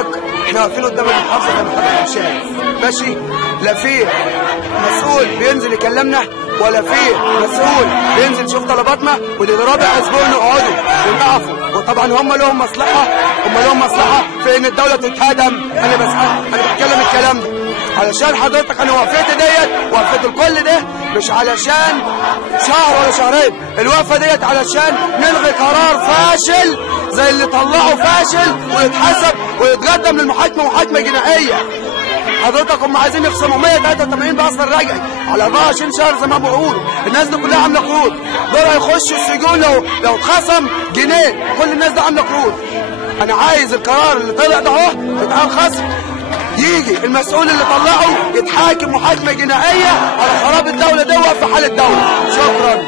حضرتك احنا واقفين قدام المحافظه زي ما حضرتك شايف، ماشي؟ لا في مسؤول بينزل يكلمنا ولا في مسؤول بينزل يشوف طلباتنا، والادارات يحاسبونا نقعدوا ونقفوا. وطبعا هم لهم مصلحه في ان الدوله تتهدم. انا بتكلم الكلام ده علشان حضرتك انا وقفتي ديت وقفت الكل ده مش علشان شهر ولا شهرين، الوقفه ديت علشان نلغي قرار فاشل زي اللي طلعه فاشل ويتحسب ويتقدم للمحاكمه محاكمه جنائيه. حضرتك هم عايزين يخصموا 183 باصل رجعي على 24 شهر زي ما بيقولوا. الناس دي كلها عامله قروض، دول هيخشوا السجون لو اتخصم جنيه. كل الناس دي عامله قروض. انا عايز القرار اللي طلع ده اهو يتقال خصم، يجي المسؤول اللي طلعه يتحاكم محاكمه جنائيه على خراب الدوله دي وقف في حال الدوله. شكرا.